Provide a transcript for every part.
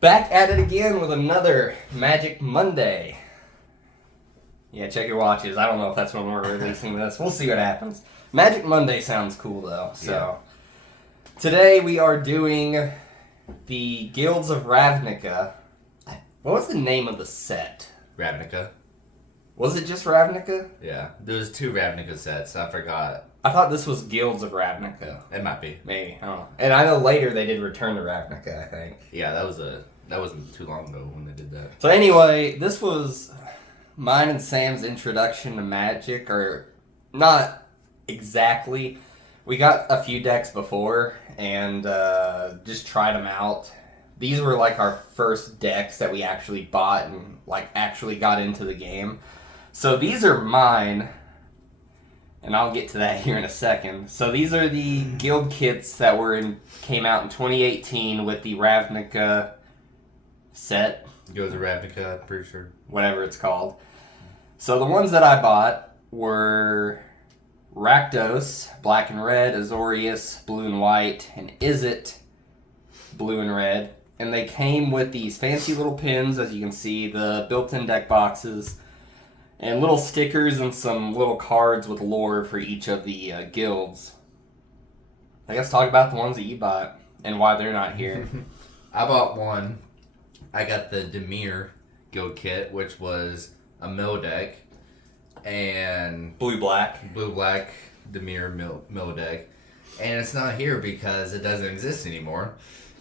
Back at it again with another Magic Monday. Yeah, check your watches. I don't know if that's when we're releasing this. We'll see what happens. Magic Monday sounds cool, though. So, Today we are doing the Guilds of Ravnica. What was the name of the set? Ravnica. Was it just Ravnica? Yeah, there's 2 Ravnica sets. I forgot. I thought this was Guilds of Ravnica. It might be. Maybe. I don't know. And I know later they did Return to Ravnica, I think. Yeah, that wasn't too long ago when they did that. So anyway, this was mine and Sam's introduction to Magic, or not exactly. We got a few decks before and just tried them out. These were like our first decks that we actually bought and like actually got into the game. So these are mine, and I'll get to that here in a second. So these are the guild kits that came out in 2018 with the Ravnica set. Goes to Ravnica, I'm pretty sure. Whatever it's called. So the ones that I bought were Rakdos, black and red, Azorius, blue and white, and Izzet, blue and red. And they came with these fancy little pins, as you can see, the built-in deck boxes, and little stickers and some little cards with lore for each of the guilds. I guess talk about the ones that you bought and why they're not here. I bought one. I got the Dimir guild kit, which was a mill deck, and Blue-black. blue-black Dimir mill deck. And it's not here because it doesn't exist anymore.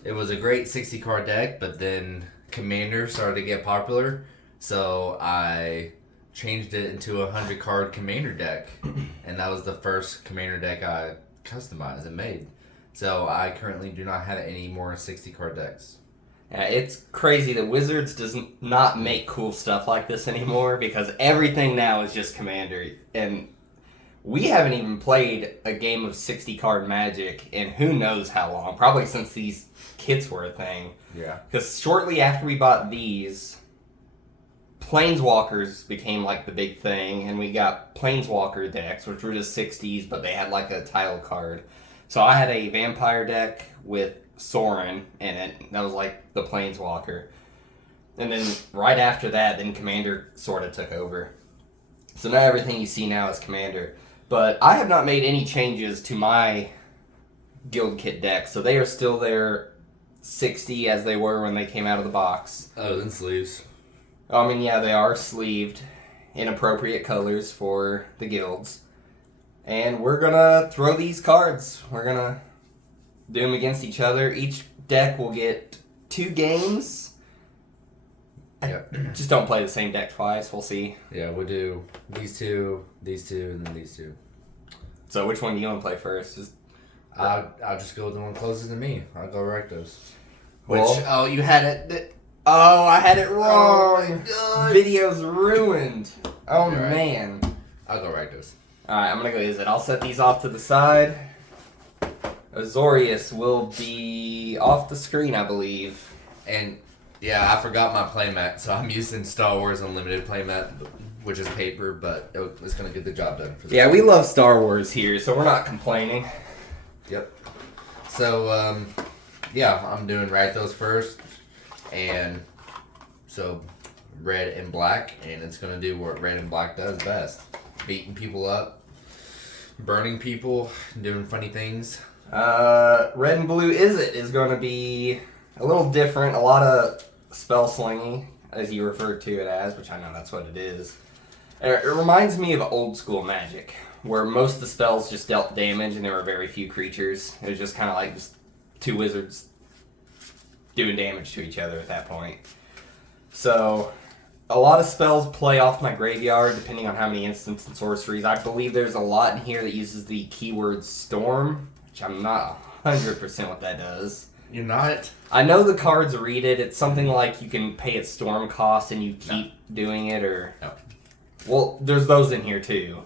It was a great 60-card deck, but then Commander started to get popular, so I changed it into a 100-card Commander deck, and that was the first Commander deck I customized and made. So I currently do not have any more 60-card decks. Yeah, it's crazy that Wizards does not make cool stuff like this anymore because everything now is just Commander. And we haven't even played a game of 60-card Magic in who knows how long. Probably since these kits were a thing. Yeah. Because shortly after we bought these, Planeswalkers became like the big thing. And we got Planeswalker decks, which were just 60s, but they had like a title card. So I had a Vampire deck with Sorin in it. That was like the Planeswalker. And then right after that, then Commander sort of took over. So now everything you see now is Commander. But I have not made any changes to my guild kit deck. So they are still there 60 as they were when they came out of the box. Oh, then sleeves. I mean, yeah, they are sleeved in appropriate colors for the guilds. And we're going to throw these cards. We're going to do them against each other. Each deck will get 2 games. Yep. Just don't play the same deck twice. We'll see. Yeah, we'll do these two, and then these 2. So which one do you want to play first? I'll just go with the one closest to me. I'll go Rakdos. Well, you had it. Oh, I had it wrong. Oh my God. Video's ruined. Oh, All right. man. I'll go Rakdos. Alright, I'm going to go Izzet. I'll set these off to the side. Azorius will be off the screen, I believe. And yeah, I forgot my playmat, so I'm using Star Wars Unlimited playmat, which is paper, but it's going to get the job done. For this Yeah, we love Star Wars here, so we're not complaining. Yep. So, yeah, I'm doing Rakdos first, and so red and black, and it's going to do what red and black does best. Beating people up, burning people, doing funny things. Red and blue Izzet is going to be a little different. A lot of spell slinging, as you referred to it as, which I know that's what it is. It reminds me of old school Magic, where most of the spells just dealt damage and there were very few creatures. It was just kind of like just 2 wizards doing damage to each other at that point. So, a lot of spells play off my graveyard depending on how many instants and sorceries. I believe there's a lot in here that uses the keyword storm, which I'm not 100% what that does. You're not? I know the cards read it. It's something like you can pay its storm cost and you keep doing it, or... No. Well, there's those in here too.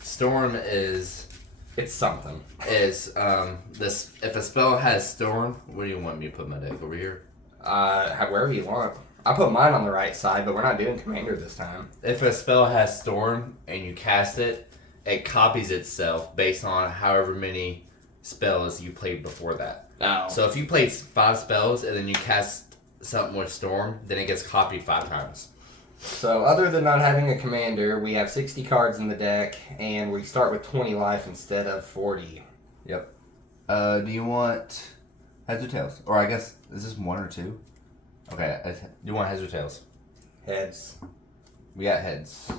Storm is It's something. this. If a spell has storm, where do you want me to put my deck? Over here? Wherever you want. I put mine on the right side, but we're not doing Commander this time. If a spell has storm and you cast it, it copies itself based on however many spells you played before that. Oh. So if you played 5 spells and then you cast something with Storm, then it gets copied 5 times. So other than not having a commander, we have 60 cards in the deck, and we start with 20 life instead of 40. Yep. Do you want heads or tails? Or I guess, is this 1 or 2? Okay, do you want heads or tails? Heads. We got heads.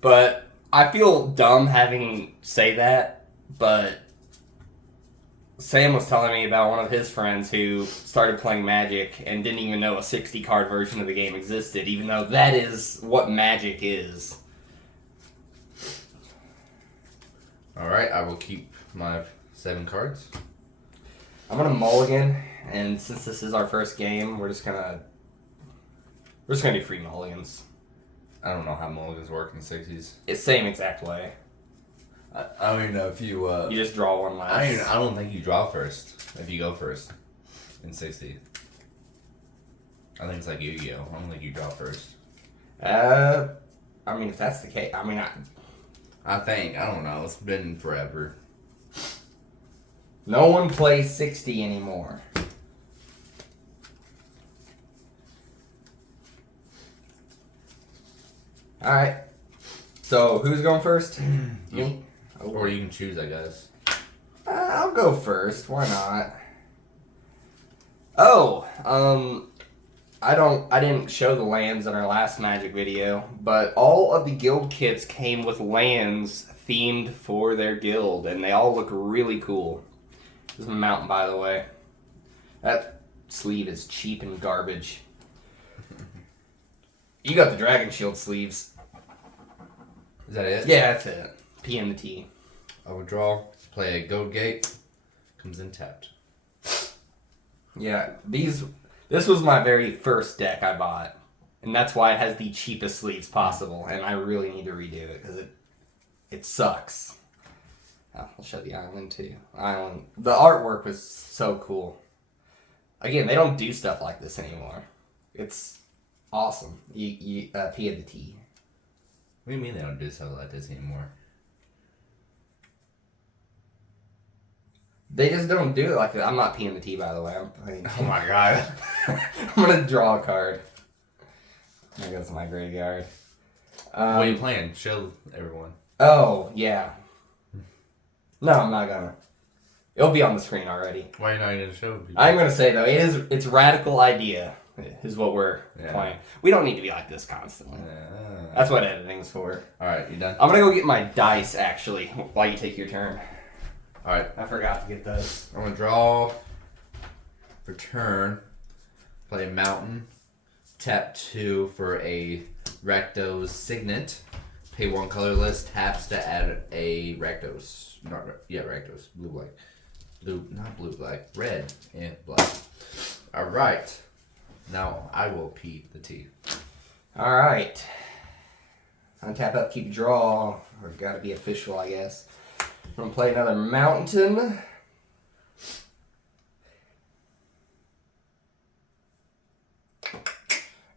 But I feel dumb having say that, but Sam was telling me about one of his friends who started playing Magic and didn't even know a 60 card version of the game existed, even though that is what Magic is. Alright, I will keep my 7 cards. I'm gonna mulligan, and since this is our first game, we're just gonna do free mulligans. I don't know how mulligans work in 60s. It's same exact way. I don't even know if you... You just draw one last. I don't think you draw first, if you go first in 60. I think it's like Yu-Gi-Oh! I don't think you draw first. I mean, if that's the case, I think. I don't know. It's been forever. no one plays 60 anymore. Alright. So, who's going first? Me? Or you can choose, I guess. I'll go first. Why not? Oh, I didn't show the lands in our last Magic video, but all of the guild kits came with lands themed for their guild, and they all look really cool. This is a mountain, by the way. That sleeve is cheap and garbage. You got the Dragon Shield sleeves. Is that it? Yeah, that's it. P and the T. I will draw, play a Gold Gate, comes in tapped. Yeah, this was my very first deck I bought, and that's why it has the cheapest sleeves possible, and I really need to redo it, because it sucks. Oh, I'll show the island, too. The artwork was so cool. Again, they don't do stuff like this anymore. It's awesome. P and the T. What do you mean they don't do stuff like this anymore? They just don't do it like that. I'm not P and the T, by the way. I'm playing. Oh my god. I'm gonna draw a card. There goes my graveyard. What are you playing? Show everyone. Oh, yeah. No, I'm not gonna. It'll be on the screen already. Why are you not going to show people? I'm gonna say though, it's Radical Idea is what we're playing. We don't need to be like this constantly. That's what editing's for. Alright, you done? I'm gonna go get my dice actually while you take your turn. Alright. I forgot to get those. I'm going to draw for turn, play Mountain, tap 2 for a Rakdos Signet, pay 1 colorless, taps to add a Rakdos. Rakdos. Blue-black. Not blue-black. Red and black. Alright. Now I will P the T. Alright. Untap up, keep draw. Or gotta be official, I guess. I'm gonna play another Mountain.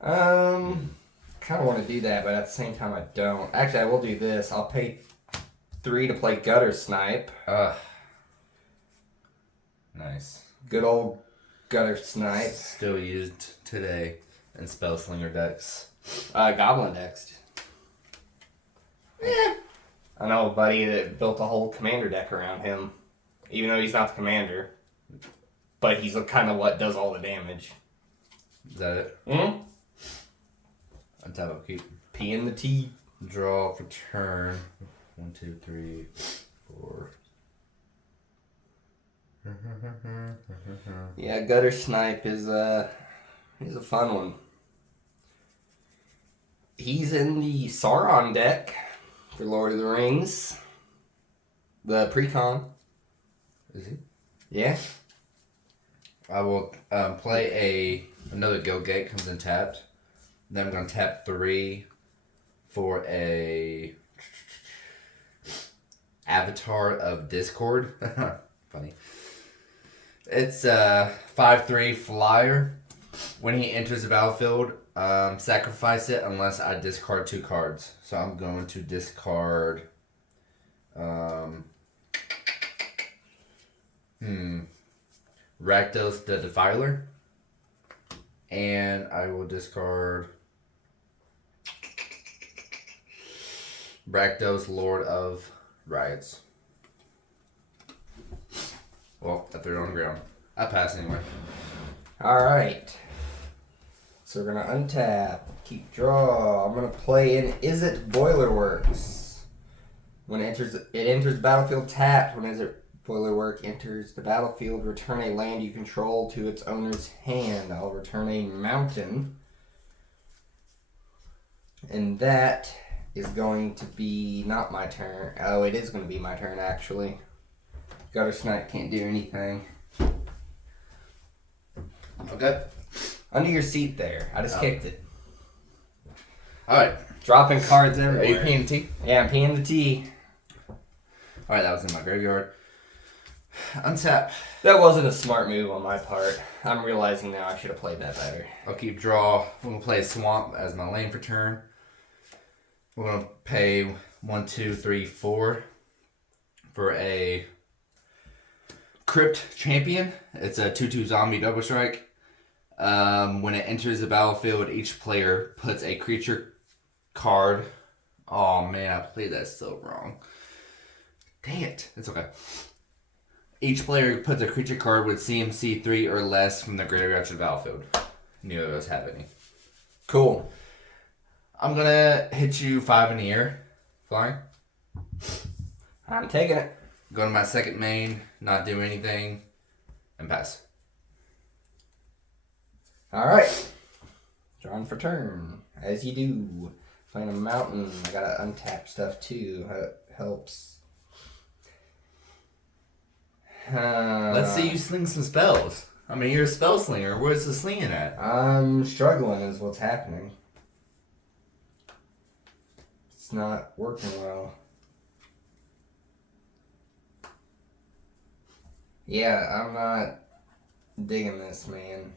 Kind of want to do that, but at the same time I don't. Actually, I will do this. I'll pay 3 to play Gutter Snipe. Nice. Good old Gutter Snipe. Still used today in Spellslinger decks. Goblin decks. Yeah. I know a buddy that built a whole commander deck around him, even though he's not the commander. But he's kind of what does all the damage. Is that it? Hmm? Untap up, keep. P and the T. Draw for turn. 1, 2, 3, 4. Yeah, Gutter Snipe is he's a fun one. He's in the Sauron deck for Lord of the Rings. The Precon. Is he? Yeah. I will play another Guild Gate, comes in tapped. Then I'm going to tap 3 for a Avatar of Discord. Funny. It's a 5/3 flyer. When he enters the battlefield, sacrifice it unless I discard 2 cards. So I'm going to discard Rakdos the Defiler. And I will discard Rakdos Lord of Riots. Well, I threw it on the ground. I pass anyway. Alright. So we're gonna untap. Keep draw. I'm gonna play in Is It Boilerworks. When it enters the battlefield tapped. When Is It Boilerwork enters the battlefield, return a land you control to its owner's hand. I'll return a mountain. And that is going to be not my turn. Oh, it is going to be my turn, actually. Gutter Snipe can't do anything. Okay. Under your seat there. I just kicked it. Alright. Dropping cards everywhere. Are you peeing tea? Yeah, I'm peeing the tea. Alright, that was in my graveyard. Untap. That wasn't a smart move on my part. I'm realizing now I should have played that better. I'll keep draw. We're going to play Swamp as my lane for turn. We're going to pay 1, 2, 3, 4 for a Crypt Champion. It's a 2/2 zombie double strike. When it enters the battlefield, each player puts a creature card. Oh man, I played that so wrong. Dang it. It's okay. Each player puts a creature card with CMC 3 or less from the graveyard to the battlefield. Neither of us have any. Cool. I'm gonna hit you 5 in the air. Flying. I'm taking it. Go to my second main, not do anything, and pass. Alright. Drawing for turn. As you do. Playing a mountain. I gotta untap stuff too. That helps. Let's see you sling some spells. I mean, you're a spell slinger. Where's the slinging at? I'm struggling is what's happening. It's not working well. Yeah, I'm not digging this, man.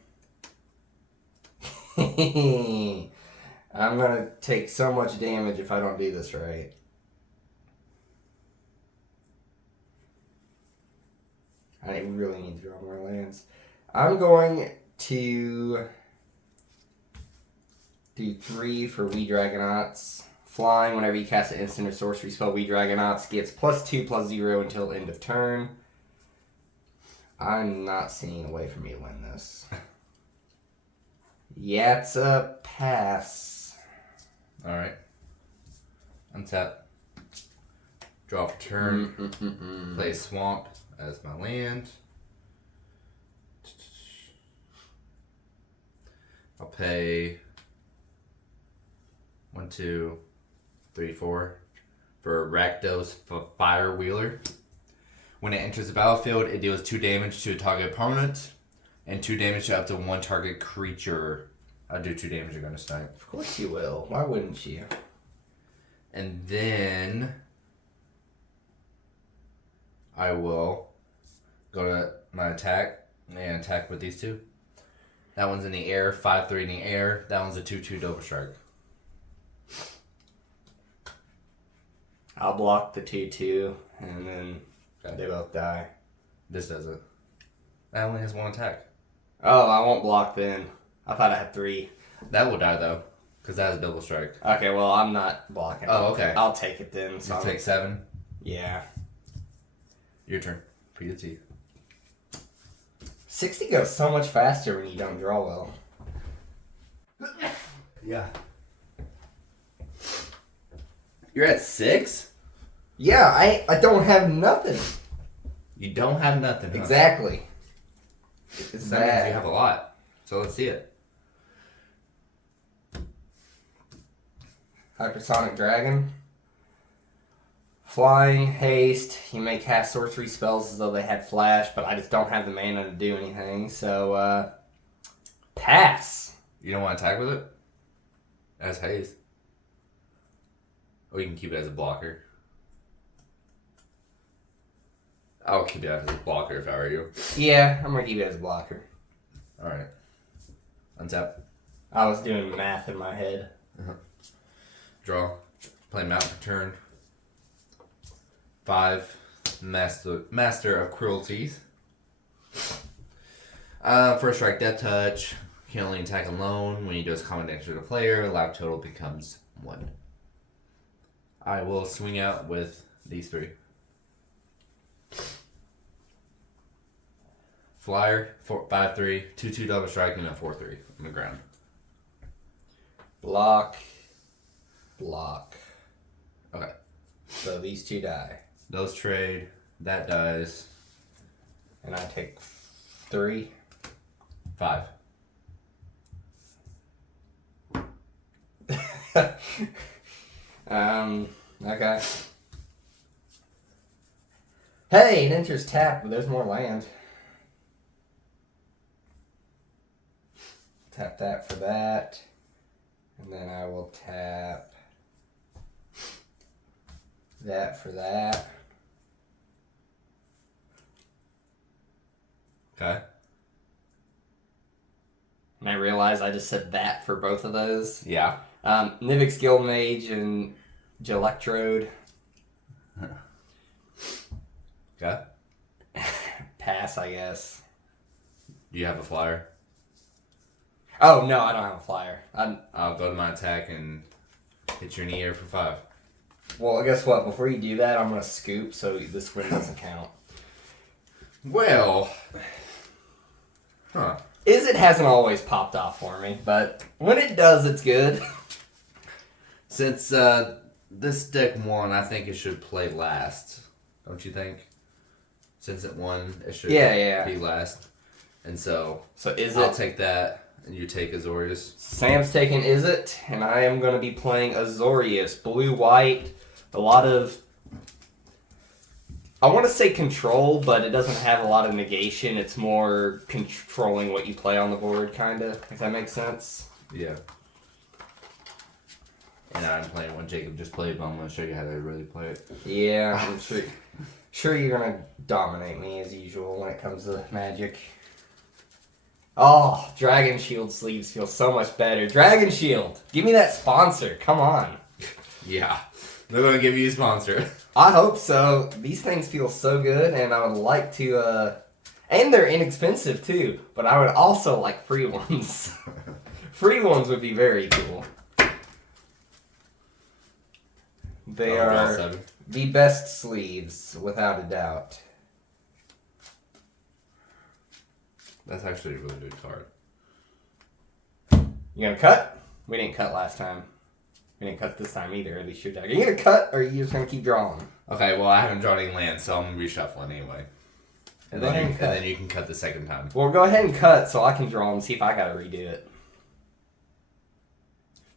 I'm gonna take so much damage if I don't do this right. I really need to draw more lands. I'm going to do 3 for We Dragonauts. Flying, whenever you cast an instant or sorcery spell, We Dragonauts gets +2/+0 until end of turn. I'm not seeing a way for me to win this. Yeah, it's a pass. Alright. Untap. Draw for turn. Play Swamp as my land. I'll pay 1, 2, 3, 4 for Rakdos Fire Wheeler. When it enters the battlefield, it deals 2 damage to a target opponent and 2 damage to up to 1 target creature. I'll do 2 damage against Snipe. Of course you will. Why wouldn't you? And then I will go to my attack and attack with these 2. That one's in the air, 5/3 in the air. That one's a 2/2 double strike. I'll block the 2/2, and then they both die. This does it. That only has 1 attack. Oh, I won't block then. I thought I had 3. That will die though, because that is double strike. Okay, well, I'm not blocking. Oh, okay. I'll take it then. So You take 7. Yeah. Your turn. Pre the T. 60 goes so much faster when you don't draw well. Yeah. You're at 6? Yeah, I don't have nothing. You don't have nothing. Huh? Exactly. It's That means bad. you have a lot. So let's see it. Hypersonic Dragon. Flying, haste. You may cast sorcery spells as though they had flash, but I just don't have the mana to do anything, so, pass. You don't want to attack with it? As haste. Or you can keep it as a blocker. I would keep it as a blocker if I were you. Yeah, I'm gonna keep it as a blocker. Alright. Untap. I was doing math in my head. Draw. Play Mountain for turn. 5. Master of Cruelties. First strike, death touch. Can only attack alone. When you do his common damage to the player, life total becomes 1. I will swing out with these 3. Flyer, 5/3, 2/2 double strike, and a 4/3 on the ground. Block. Block. Okay. So these 2 die. Those trade. That dies. And I take 3. 5. Okay. Hey, it enters tap, but there's more land. Tap that for that. And then I will tap that for that. Okay. And I realize I just said that for both of those. Yeah. Nivix Guildmage and Gelectrode. Okay. Pass, I guess. Do you have a flyer? Oh, no, I don't have a flyer. I'll go to my attack and hit you in the air for 5. Well, guess what? Before you do that, I'm going to scoop, so this win doesn't count. Well. Huh. It hasn't always popped off for me, but when it does, it's good. Since this deck won, I think it should play last. Don't you think? Since it won, it should be last. And so I'll take that, and you take Azorius. Sam's taking Izzet, and I am going to be playing Azorius. Blue-white, a lot of... I want to say control, but it doesn't have a lot of negation. It's more controlling what you play on the board, kind of, if that makes sense. Yeah. And I'm playing what Jacob just played, but I'm going to show you how to really play it. Yeah, I'm sure you're going to dominate me, as usual, when it comes to Magic. Oh, Dragon Shield sleeves feel so much better. Dragon Shield! Give me that sponsor, come on. Yeah. They're going to give you a sponsor. I hope so. These things feel so good, and I would like to, and they're inexpensive too, but I would also like free ones. Free ones would be very cool. They are the best sleeves, without a doubt. That's actually a really good card. You gonna cut? We didn't cut last time. We didn't cut this time either, at least your deck. Are you gonna cut, or are you just gonna keep drawing? Okay, well, I haven't drawn any land, so I'm reshuffling anyway. And then you can cut the second time. Well, go ahead and cut so I can draw and see if I gotta redo it.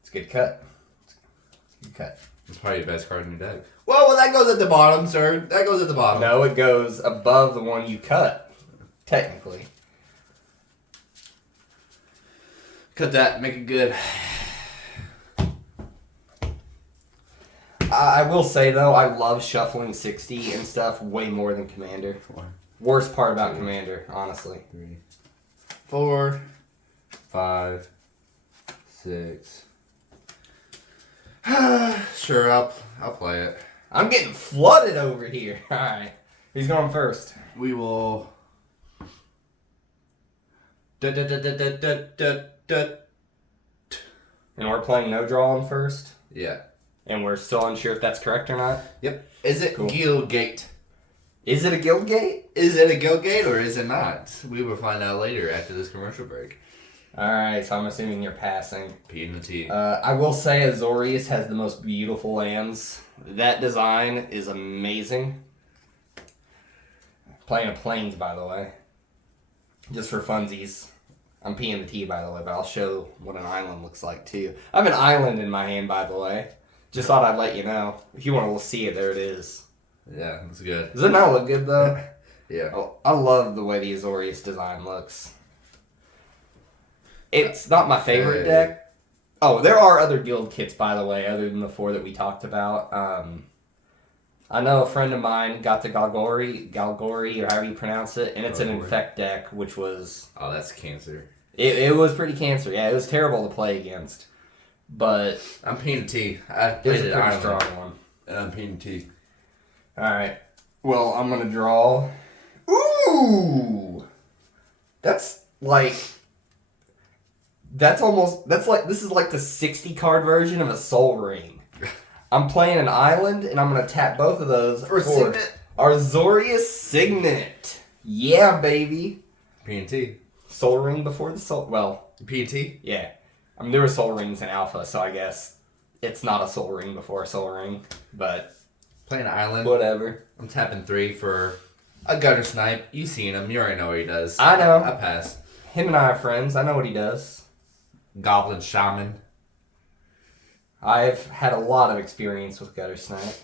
It's a good cut. Good cut. It's probably the best card in your deck. Well, that goes at the bottom, sir. That goes at the bottom. No, it goes above the one you cut, technically. Cut that, make it good. I will say, though, I love shuffling 60 and stuff way more than Commander. Worst part about Commander, honestly. 3, 4, 5, 6. Sure, I'll play it. I'm getting flooded over here. All right. Who's going first? We will... And we're playing no drawing first? Yeah. And we're still unsure if that's correct or not? Yep. Is it Cool. Guildgate? Is it a Guildgate? Is it a Guildgate or is it not? We will find out later after this commercial break. Alright, so I'm assuming you're passing. P and the T. I will say Azorius has the most beautiful lands. That design is amazing. Playing a Plains, by the way. Just for funsies. I'm P and the T, by the way, but I'll show what an island looks like, too. I have an island in my hand, by the way. Just thought I'd let you know. If you want to see it, there it is. Yeah, that's good. Does it not look good, though? Yeah. Oh, I love the way the Azorius design looks. It's not my favorite deck. Oh, there are other guild kits, by the way, other than the 4 that we talked about. I know a friend of mine got the Galgori, or however you pronounce it, and it's an Infect deck, which was... Oh, that's cancer. It was pretty cancer. Yeah, it was terrible to play against. But... I'm P and T. I It was played a it pretty Ireland. strong one. And I'm P and T. Alright. Well, I'm going to draw... Ooh! That's like this is like the 60 card version of a Soul Ring. I'm playing an island, and I'm gonna tap both of those For Signet. Arzorius Signet. Yeah, baby. P&T. Soul Ring before the Soul. Well, P&T? yeah. I mean, there were Soul Rings in Alpha, so I guess it's not a Soul Ring before a Soul Ring. But Playing Island. whatever. I'm tapping 3 for a Gutter Snipe. You seen him. You already know what he does. I know. I pass. Him and I are friends. I know what he does. Goblin Shaman. I've had a lot of experience with Gutter Snipe.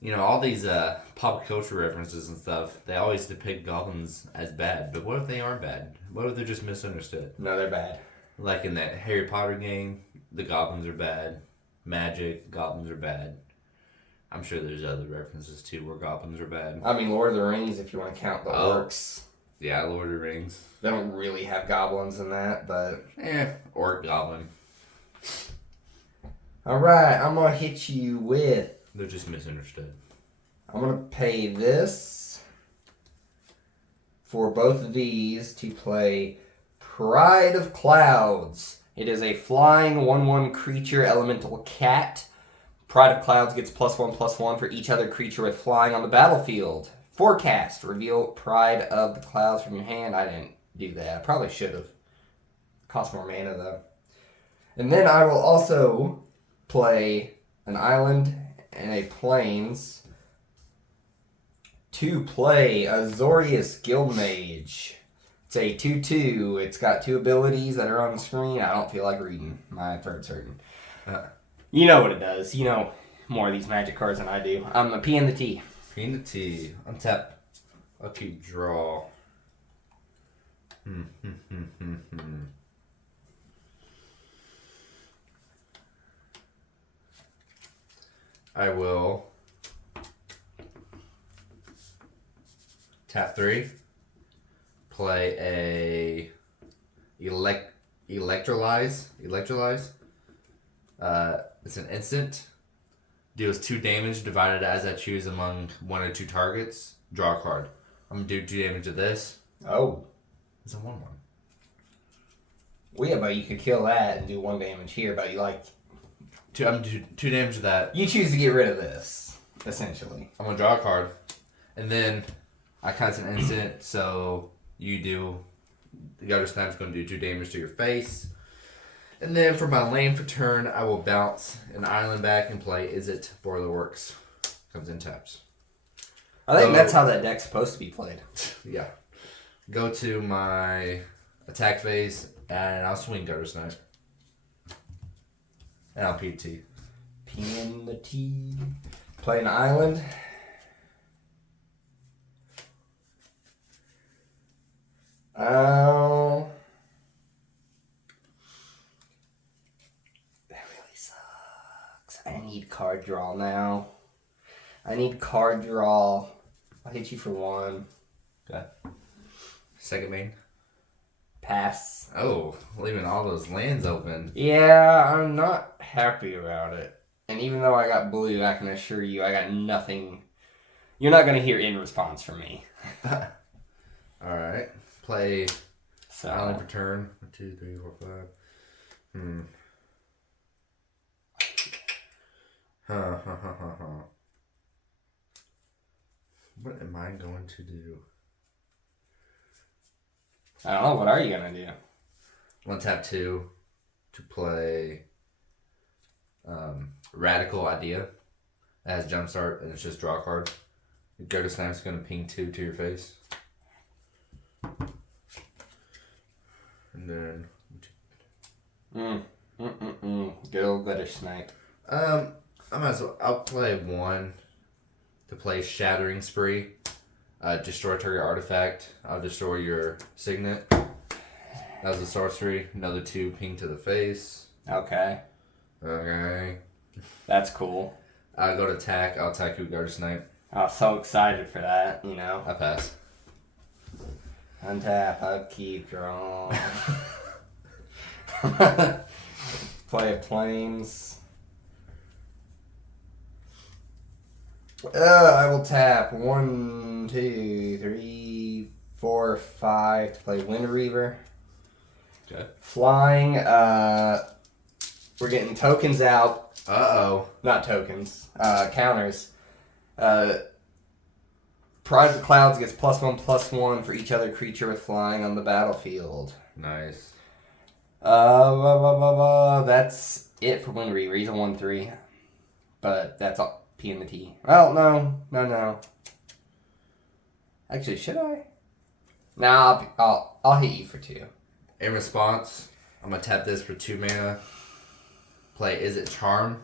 You know, all these pop culture references and stuff, they always depict goblins as bad. But what if they aren't bad? What if they're just misunderstood? No, they're bad. Like in that Harry Potter game, the goblins are bad. Magic, goblins are bad. I'm sure there's other references too where goblins are bad. I mean, Lord of the Rings, if you want to count the orcs. Yeah, Lord of the Rings. They don't really have goblins in that, but... Orc goblin. Alright, I'm going to hit you with... They're just misunderstood. I'm going to pay this for both of these to play Pride of Clouds. It is a flying 1/1 creature elemental cat. Pride of Clouds gets +1/+1 for each other creature with flying on the battlefield. Forecast. Reveal Pride of the Clouds from your hand. I didn't do that. I probably should have. Cost more mana, though. And then I will also play an island and a plains to play Azorius Guildmage. It's a 2/2. It's got 2 abilities that are on the screen. I don't feel like reading. My third's hurting. You know what it does. You know more of these Magic cards than I do. I'm a P and the T. P and the T. Untap. I'll keep draw. I will tap 3. Play a electrolyze. It's an instant. Deals 2 damage divided as I choose among 1 or 2 targets. Draw a card. I'm gonna do 2 damage to this. Oh. It's a 1/1. Well, yeah, but you could kill that and do 1 damage here, but I'm gonna do 2 damage to that. you choose to get rid of this, essentially. I'm gonna draw a card, and then I cast an instant. So you do. The Gutter Snipe's gonna do 2 damage to your face. And then for my lane for turn, I will bounce an island back and play Is It Boiler Works. Comes in taps. I think that's how that deck's supposed to be played. Yeah. Go to my attack phase, and I'll swing Gutter Snipe. And I'll PT. P and the T. Play an island. Oh. That really sucks. I need card draw now. I need card draw. I'll hit you for 1. Okay. Second main. Pass. Oh, leaving all those lands open. Yeah, I'm not happy about it. And even though I got blue, I can assure you I got nothing. You're not going to hear in response from me. Alright. Play So, island for turn. 1, 2, 3, 4, 5. What am I going to do? I don't know. What are you going to do? I'm going to tap 2 to play Radical Idea. It has Jumpstart, and it's just draw a card. Gutter Snipe's going to ping 2 to your face. And then... Good old Gutter Snipe. I might as well. I'll play 1 to play Shattering Spree. Destroy target artifact. I'll destroy your Signet. That was a sorcery. Another 2 ping to the face. Okay. Okay. That's cool. I go to attack. I'll attack you, Gutter Snipe. I was so excited for that, you know. I pass. Untap, upkeep, draw. Play a plains. I will tap 1, 2, 3, 4 or 5 to play Wind Reaver. Okay. Flying, we're getting tokens out. Uh-oh. Not tokens, counters. Pride of the Clouds gets +1/+1 for each other creature with flying on the battlefield. Nice. That's it for Wind Reaver. He's a 1/3. But that's all P and the T. Well, no. Actually, should I? Nah, I'll hit you for 2. In response, I'm gonna tap this for 2 mana. Play Is It Charm.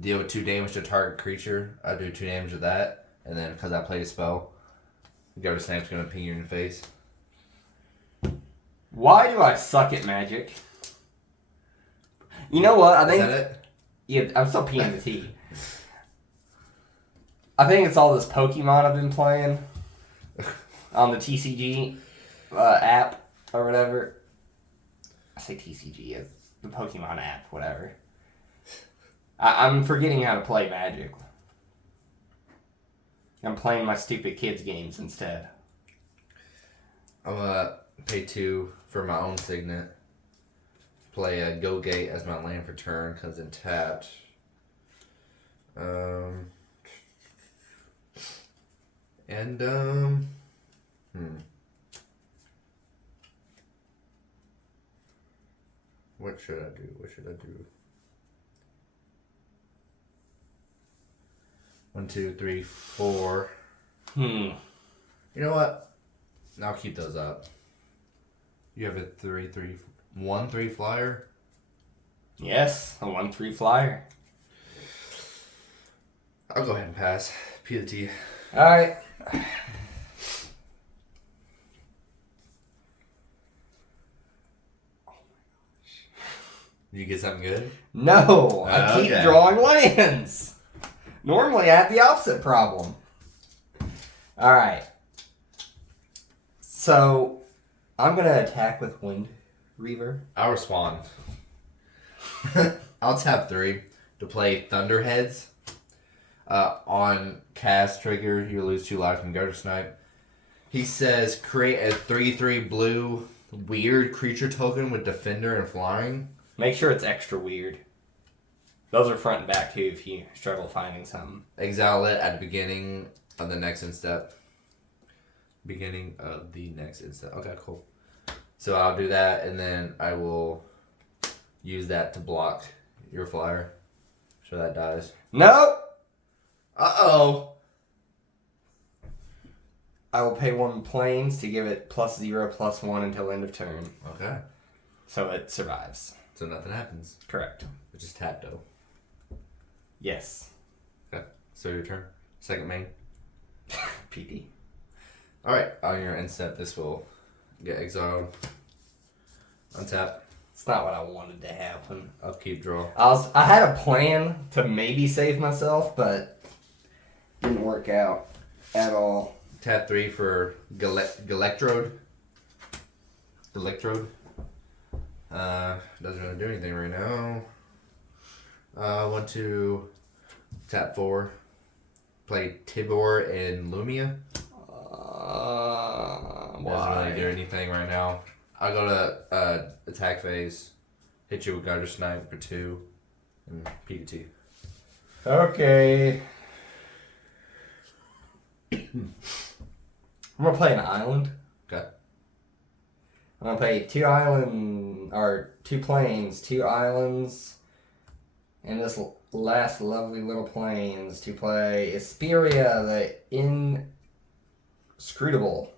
Deal 2 damage to target creature. I do 2 damage to that, and then because I played a spell, Gutter Snape's gonna ping you in the face. Why do I suck at Magic? You know what? I Is think that it? yeah, I'm still P and the T. I think it's all this Pokemon I've been playing on the TCG app or whatever. I say TCG, it's the Pokemon app, whatever. I'm forgetting how to play Magic. I'm playing my stupid kids games instead. I'm gonna pay 2 for my own signet. Play a Go Gate as my land for turn because it's tapped. What should I do? 1, 2, 3, 4. You know what? I'll keep those up. You have a 1/3 flyer? Yes, a 1/3 flyer. I'll go ahead and pass. P to T. Alright. Did you get something good? No, I keep Okay. drawing lands. Normally I have the opposite problem. Alright. So, I'm going to attack with Wind Reaver. I'll respond. I'll tap 3 to play Thunderheads. On cast trigger, you lose 2 life from Gutter Snipe. He says create a 3/3 blue weird creature token with Defender and Flying. Make sure it's extra weird. Those are front and back too if you struggle finding something. Exile it at the beginning of the next step. Okay, cool. So I'll do that, and then I will use that to block your flyer. So that dies. Nope! Uh-oh! I will pay 1 planes to give it +0/+1 until end of turn. Okay. So it survives. So nothing happens. Correct. Which is tap, though. Yes. Okay. So your turn. Second main. PD. Alright, on your end step, this will get exiled. Untap. It's not what I wanted to happen. Upkeep, draw. I had a plan to maybe save myself, but didn't work out at all. Tap 3 for Galectrode. Doesn't really do anything right now. 1, 2, tap 4. Play Tibor and Lumia. Doesn't really do anything right now. I'll go to attack phase. Hit you with Gutter Snipe for 2. And PDT. Okay. I'm gonna play an island. Okay. I'm gonna play 2 planes, 2 islands, and this last lovely little planes to play Isperia, the Inscrutable.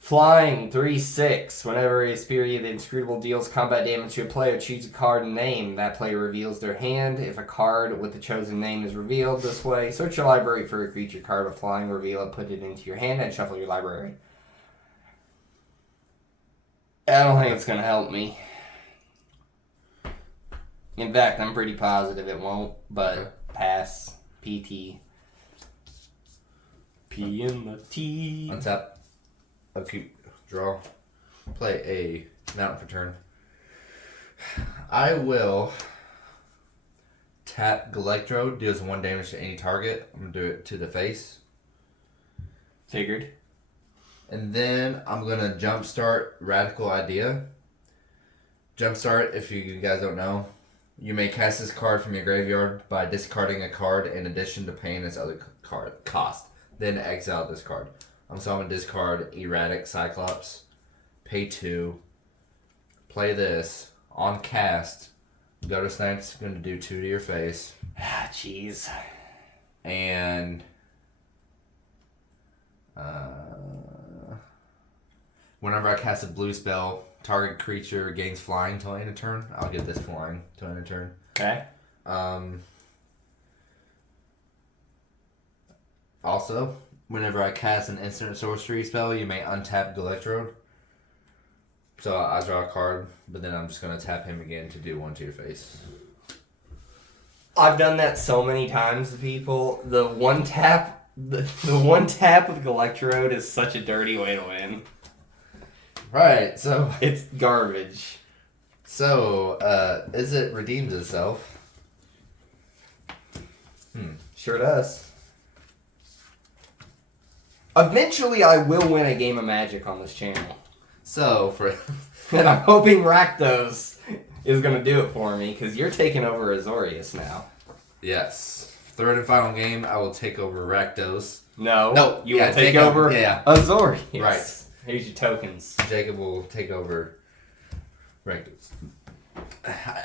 Flying 3/6. Whenever Isperia the Inscrutable deals combat damage to a player, choose a card and name. That player reveals their hand. If a card with the chosen name is revealed this way, search your library for a creature card with flying, reveal it, put it into your hand, and shuffle your library. I don't think it's going to help me. In fact, I'm pretty positive it won't, but Okay. pass. PT. P in the T. Untap. Upkeep. Draw. Play a mountain for turn. I will tap Galectro. Deals 1 damage to any target. I'm going to do it to the face. Figured. And then I'm gonna jumpstart Radical Idea. Jumpstart, if you guys don't know, you may cast this card from your graveyard by discarding a card in addition to paying its other card cost. Then exile this card. So I'm gonna discard Erratic Cyclops, pay 2, play this on cast. Gutter Snipe's gonna do 2 to your face, Ah, jeez. and whenever I cast a blue spell, target creature gains flying till end of turn. I'll get this flying till end of turn. Okay. Also, whenever I cast an instant sorcery spell, you may untap Galactrode. So I draw a card, but then I'm just gonna tap him again to do 1 to your face. I've done that so many times to people. The one tap with Galactrode is such a dirty way to win. Right. So It's garbage. Is it redeems itself? Sure does. Eventually, I will win a game of Magic on this channel. So for And I'm hoping Rakdos is going to do it for me, because you're taking over Azorius now. yes, third and final game, I will take over Rakdos. No, you yeah, will take over Azorius. Right. Here's your tokens. Jacob will take over Rakdos.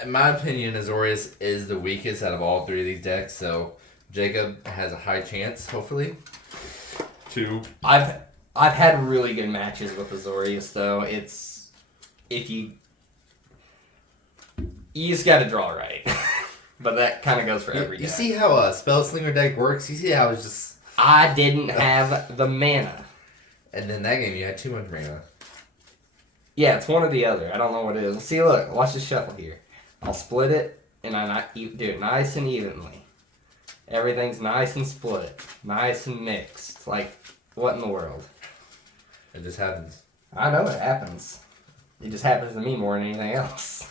In my opinion, Azorius is the weakest out of all 3 of these decks, so Jacob has a high chance, hopefully, to... I've had really good matches with Azorius, though. It's... If you just got to draw right. But that kind of goes for every deck. You see how a Spellslinger deck works? You see how it's just... I didn't have the mana. And then that game, you had too much mana. Yeah, it's one or the other. I don't know what it is. See, look, watch this shuffle here. I'll split it, and I do it nice and evenly. Everything's nice and split. Nice and mixed. Like, what in the world? It just happens. I know it happens. It just happens to me more than anything else.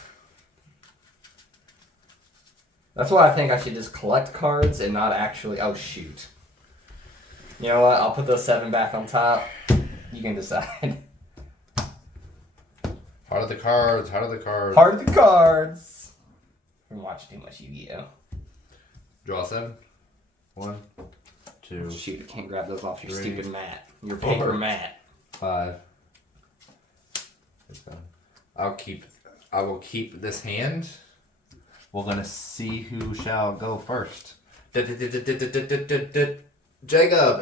That's why I think I should just collect cards and not actually... Oh, shoot. You know what? I'll put those 7 back on top. You can decide. Heart of the cards, heart of the cards. Heart of the cards. I'm watching too much Yu-Gi-Oh. Draw 7. 1, 2, Shoot, I can't grab those off your 3, stupid mat. Your 4. paper mat. 5. It's done. I will keep this hand. We're gonna see who shall go first. Jacob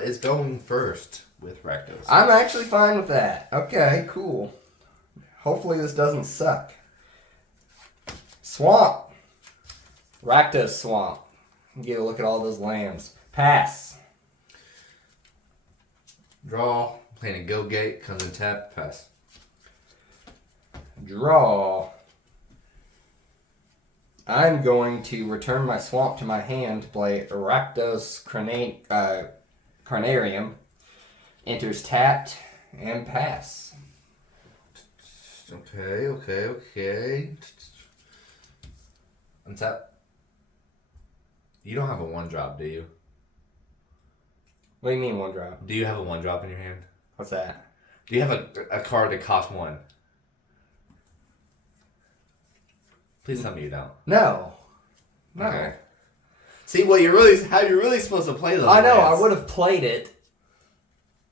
is going first with Rakdos. I'm actually fine with that. Okay, cool. Hopefully this doesn't suck. Swamp. Rakdos Swamp. Get a look at all those lands. Pass. Draw. Playing a Go Gate. Comes in tap. Pass. Draw. I'm going to return my swamp to my hand to play Rakdos Carnarium. Enters tapped and pass. Okay. Untap. You don't have a 1-drop, do you? What do you mean 1 drop? Do you have a 1-drop in your hand? What's that? Do you have a card that costs 1? Please tell me you don't. No. Okay. See, how you're really supposed to play those. I know, lands. I would have played it.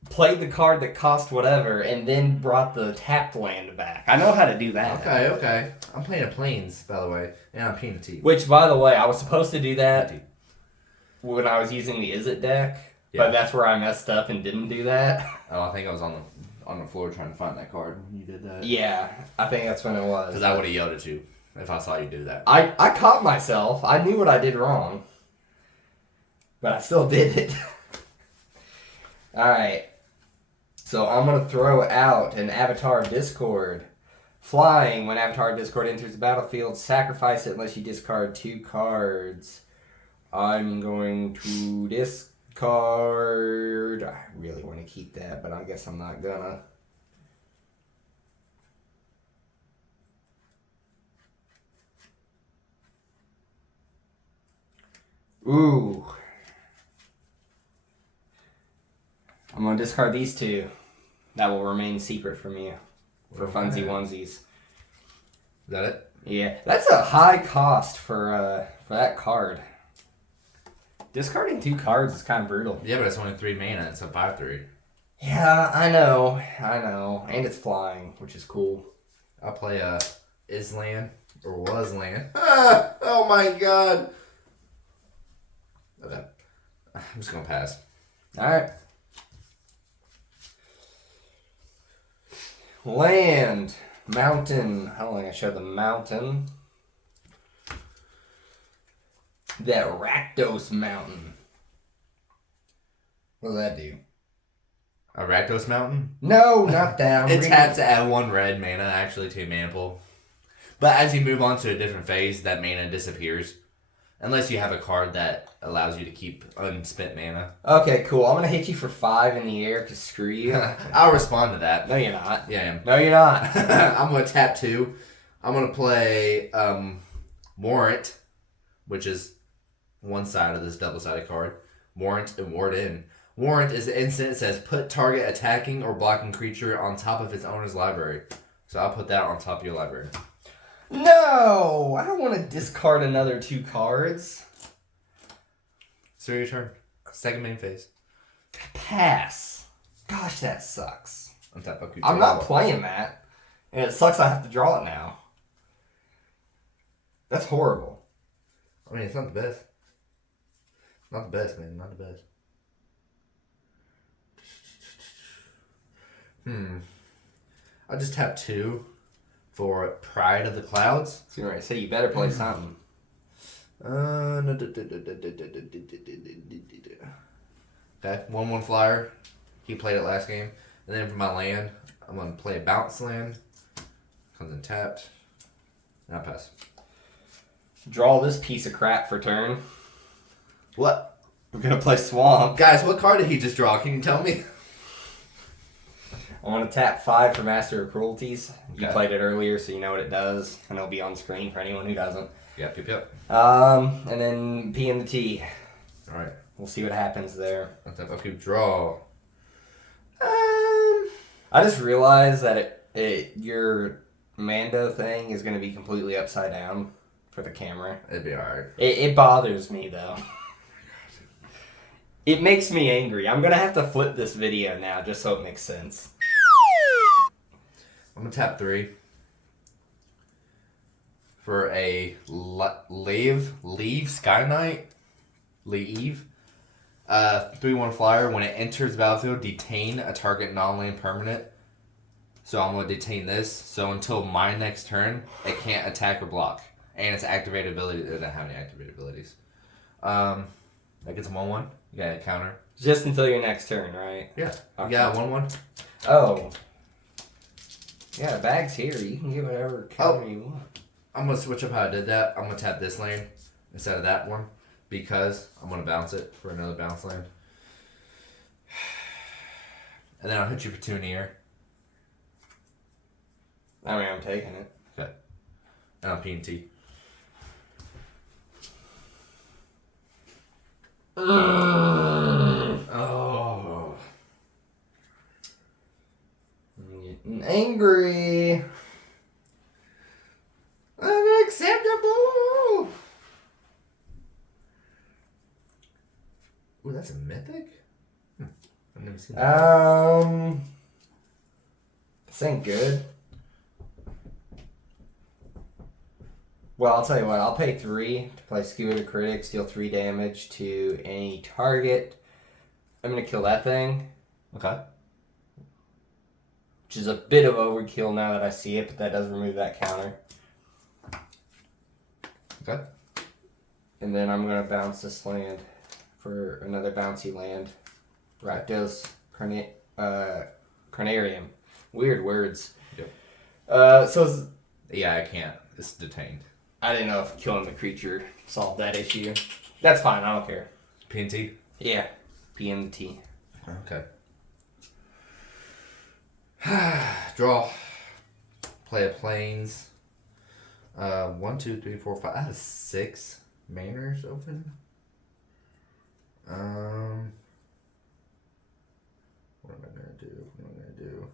Played the card that cost whatever, and then brought the tapped land back. I know how to do that. Okay. I'm playing a Plains, by the way, and I'm Peanut Tea. Which, by the way, I was supposed to do that when I was using the Is It deck, but that's where I messed up and didn't do that. Oh, I think I was on the floor trying to find that card when you did that. Yeah, I think that's when it was. Because I would have yelled at you if I saw you do that. I caught myself. I knew what I did wrong. But I still did it. Alright. So I'm going to throw out an Avatar Discord. Flying, when Avatar Discord enters the battlefield, sacrifice it unless you discard 2 cards. I'm going to discard... I really want to keep that, but I guess I'm not gonna. Ooh. I'm going to discard these 2. That will remain secret from you for funsy Alright. onesies. Is that it? Yeah, that's a high cost for that card. Discarding 2 cards is kind of brutal. Yeah, but it's only 3 mana. It's a 5/3. Yeah, I know, and it's flying, which is cool. I'll play Island or was land. Ah, oh my god. Okay. I'm just gonna pass. All right. Land, mountain. I don't think I showed the mountain. That Rakdos Mountain. What does that do? A Rakdos Mountain? No, not that. I'm It reading- taps to add 1 red mana, actually 2 mana pool. But as you move on to a different phase, that mana disappears. Unless you have a card that allows you to keep unspent mana. Okay, cool. I'm gonna hit you for 5 in the air, cause screw you. I'll respond to that. No, you're not. Yeah, I am. No, you're not. I'm going to tap 2. I'm going to play Warrant, which is one side of this double-sided card. Warrant and Ward in. Warrant is an instant. It says put target attacking or blocking creature on top of its owner's library. So I'll put that on top of your library. No, I don't want to discard another 2 cards. So your turn. Second main phase. Pass. Gosh, that sucks. On top of I'm not playing that, and it sucks I have to draw it now. That's horrible. I mean, it's not the best. Not the best, man. Not the best. I just tap 2 for Pride of the Clouds. So you're right. So you better play something. Okay, 1/1 flyer. He played it last game. And then for my land, I'm going to play a bounce land. Comes in tapped. And I pass. Draw this piece of crap for turn. What? We're gonna play Swamp. Guys, what card did he just draw? Can you tell me? I want to tap 5 for Master of Cruelties. You Okay. played it earlier, so you know what it does, and it'll be on screen for anyone who doesn't. Yep. And then P and the T. Alright. We'll see what happens there. I'll tap up, keep draw. I just realized that your Mando thing is going to be completely upside down for the camera. It'd be alright. It bothers me, though. It makes me angry. I'm going to have to flip this video now just so it makes sense. I'm gonna tap 3 for a leave Sky Knight. Leave. 3/1 flyer. When it enters the battlefield, detain a target non-land permanent. So I'm gonna detain this. So until my next turn, it can't attack or block. And its activated ability, it doesn't have any activated abilities. That gets a 1/1. You got a counter. Just until your next turn, right? Yeah. Okay. You got a 1/1. Oh. Yeah, the bag's here. You can get whatever counter you want. I'm gonna switch up how I did that. I'm gonna tap this lane instead of that one because I'm gonna bounce it for another bounce land. And then I'll hit you for 2 in the air. I mean, I'm taking it. Okay. And I'll P&T. Oh. I'm getting angry. Unacceptable! Ooh, that's a mythic? I've never seen that. This ain't good. Well, I'll tell you what. I'll pay 3 to play Skewer the Critic, deal 3 damage to any target. I'm gonna kill that thing, Okay. which is a bit of overkill now that I see it, but that does remove that counter. Okay. And then I'm gonna bounce this land for another bouncy land. Rakdos Carnarium. Weird words. Yep. Yeah, I can't. It's detained. I didn't know if killing the creature solved that issue. That's fine, I don't care. P&T? Yeah. PMT. Okay. Draw. Play a planes. 1, 2, 3, 4, 5. I have 6 manors open. What am I gonna do? am I gonna do?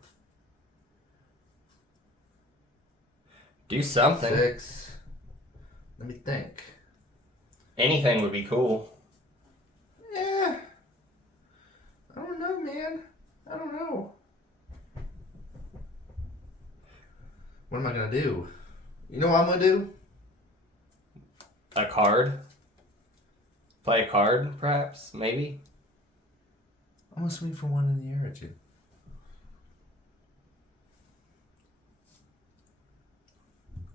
Do something. 6. Let me think. Anything would be cool. Yeah. I don't know, man. I don't know. What am I gonna do? You know what I'm gonna do? A card? Play a card, perhaps? Maybe? I'm gonna swing for 1 in the air at you.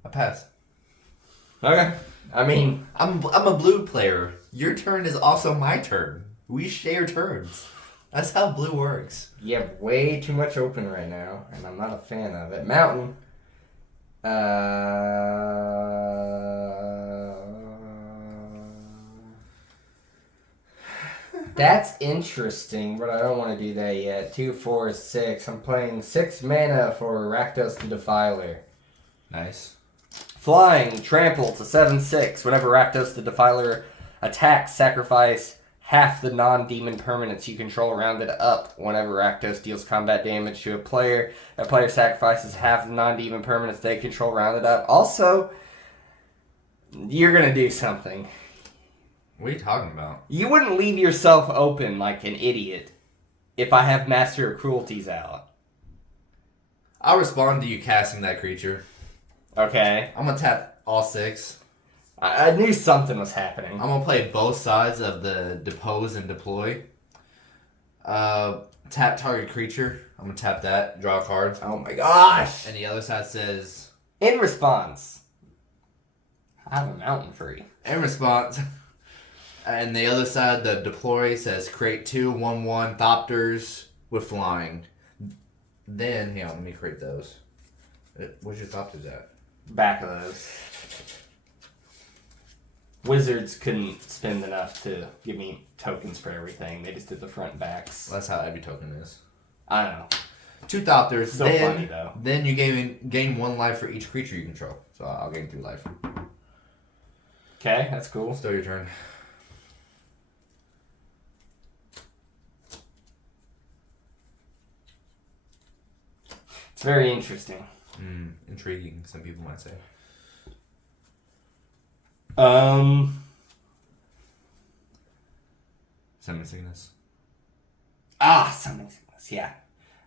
I pass. Okay. I mean, I'm a blue player. Your turn is also my turn. We share turns. That's how blue works. you have way too much open right now, and I'm not a fan of it. Mountain. That's interesting, but I don't want to do that yet. 2, 4, 6. I'm playing 6 mana for Rakdos the Defiler. Nice. Flying, trample to 7/6. Whenever Rakdos the Defiler attacks, sacrifice half the non-demon permanents you control rounded up. Whenever Rakdos deals combat damage to a player, that player sacrifices half the non-demon permanents they control rounded up. Also, you're gonna do something. What are you talking about? You wouldn't leave yourself open like an idiot if I have Master of Cruelties out. I'll respond to you casting that creature. Okay. I'm gonna tap all 6. I knew something was happening. I'm gonna play both sides of the depose and deploy. Tap target creature. I'm gonna tap that, draw a card. Oh my gosh! And the other side says, In response, I have a mountain free. in response. And the other side, the deploy says, create 2 1/1 Thopters with flying. Then, hang on, let me create those. Where's your Thopters at? Back of those. Wizards couldn't spend enough to give me tokens for everything. They just did the front and backs. Well, that's how every token is. I know. 2 Thopters. Still then, funny, though. Then you gain 1 life for each creature you control. So I'll gain 3 life. Okay, that's cool. Still your turn. It's very interesting. Intriguing, some people might say. Summon Sickness. Something. Yeah.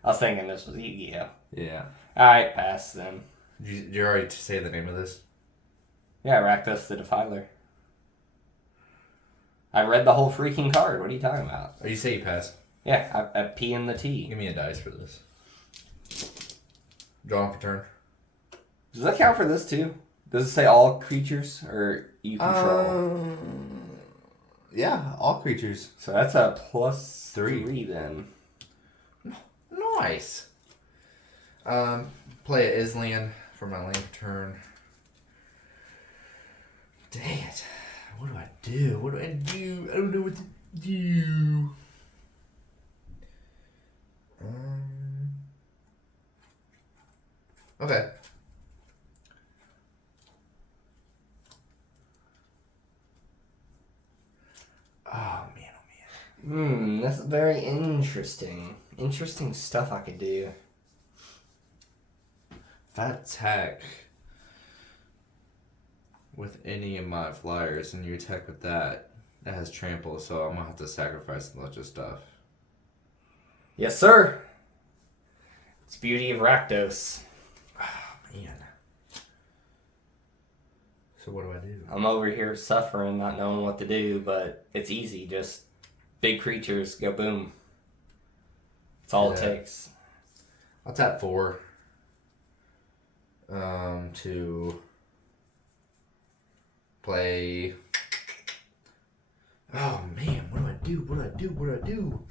I was thinking this was Yu-Gi-Oh! Yeah. Alright, pass then. Did you already say the name of this? Yeah, Rakdos the Defiler. I read the whole freaking card. What are you talking about? Oh, you say you pass. Yeah, I P in the T. Give me a dice for this. Draw for turn. Does that count for this too? Does it say all creatures or you control? Yeah, all creatures. So that's a plus 3. 3 then. Nice. Play an Island for my land turn. Dang it. What do I do? What do I do? I don't know what to do. Okay. Oh man, That's very interesting. Interesting stuff I could do. If I attack with any of my flyers and you attack with that, that has trample, so I'm gonna have to sacrifice a bunch of stuff. Yes, sir. It's beauty of Rakdos. Oh man. So what do I do? I'm over here suffering, not knowing what to do, but it's easy. Just big creatures, go boom. That's all it takes. I'll tap 4. To play. Oh man, what do I do? What do I do? What do I do?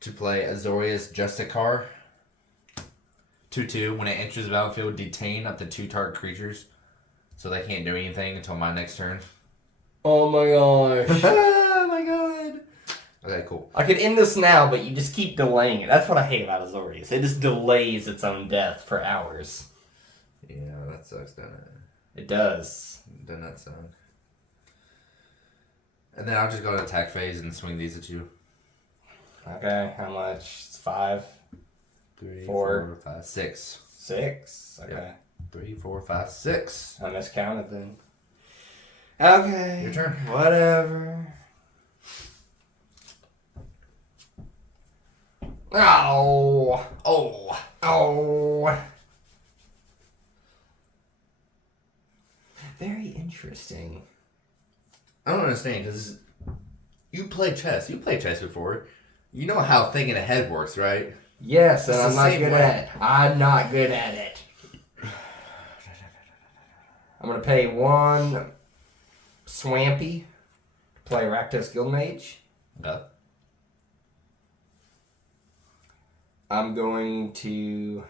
To play Azorius Justicar. 2/2. When it enters the battlefield, detain up to 2 target creatures, so they can't do anything until my next turn. Oh my gosh. Oh my god. Okay, cool. I could end this now, but you just keep delaying it. That's what I hate about Azorius. It just delays its own death for hours. Yeah, that sucks, doesn't it? It does. Doesn't that sound? And then I'll just go to attack phase and swing these at you. Okay, how much? It's 5. 3, 4, 4, 5, 6. 6. Okay. Yep. 3, 4, 5, 6. I miscounted then. Okay. Your turn. Whatever. Oh. Oh. Oh. Very interesting. I don't understand because you play chess. You played chess before. You know how thinking ahead works, right? Yes, and It's I'm the not same good way. at it. I'm not good at it. I'm going to pay 1 Swampy to play Rakdos Guildmage. Okay. I'm going to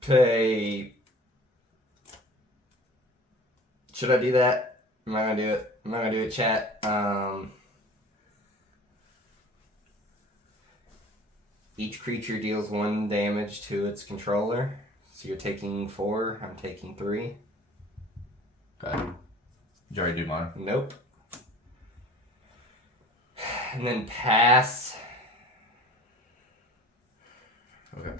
pay. Should I do that? Am I gonna do it? I'm not gonna do it, chat. Each creature deals 1 damage to its controller. So you're taking 4. I'm taking 3. Okay. Did you already do mine? Nope. And then pass. Okay.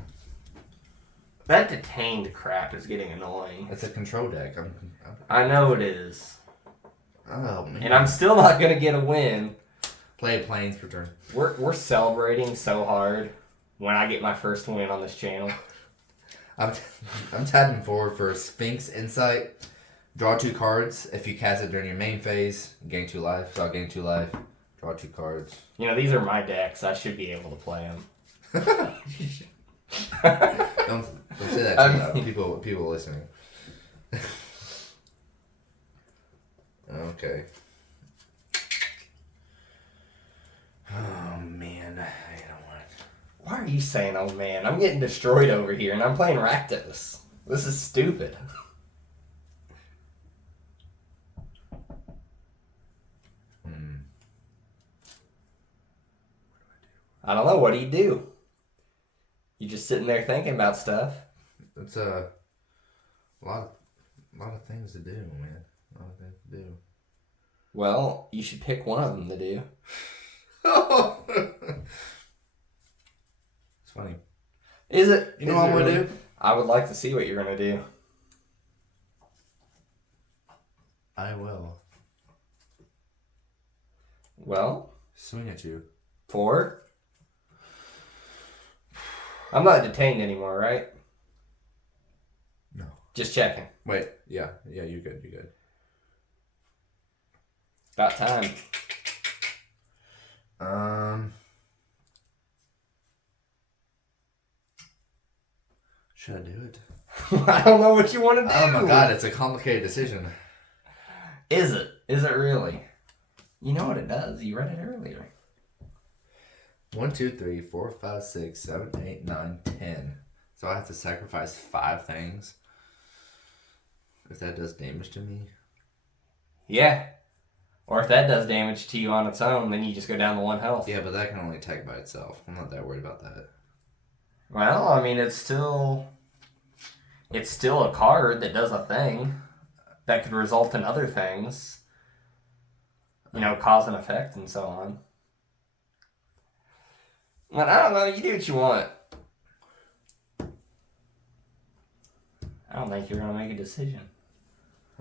That detained crap is getting annoying. It's a control deck. I know it is. Oh man. And I'm still not gonna get a win. Play planes per turn. We're celebrating so hard when I get my first win on this channel. I'm tapping forward for Sphinx Insight. Draw 2 cards. If you cast it during your main phase, gain 2 life. So I'll gain 2 life. Draw 2 cards. You know, these are my decks. I should be able to play them. Don't say that too loud. People listening. Okay. Oh man, I don't want it. Why are you saying, oh man? I'm getting destroyed over here, and I'm playing Rakdos. This is stupid. I don't know. What do you do? You just sitting there thinking about stuff. It's a lot of things to do, man. A lot of things to do. Well, you should pick one of them to do. It's funny. Is it? You know what I'm gonna do? I would like to see what you're gonna do. I will Well, swing at you. 4. I'm not detained anymore, right? No. Just checking. Wait. Yeah. You're good. You're good. About time. Should I do it? I don't know what you want to do. Oh my god, it's a complicated decision. Is it? Is it really? You know what it does. You read it earlier. 1, 2, 3, 4, 5, 6, 7, 8, 9, 10. So I have to sacrifice 5 things. If that does damage to me. Yeah. Or if that does damage to you on its own, then you just go down to 1 health. Yeah, but that can only attack by itself. I'm not that worried about that. Well, I mean, it's still a card that does a thing that could result in other things. You know, cause and effect and so on. But I don't know. You do what you want. I don't think you're going to make a decision.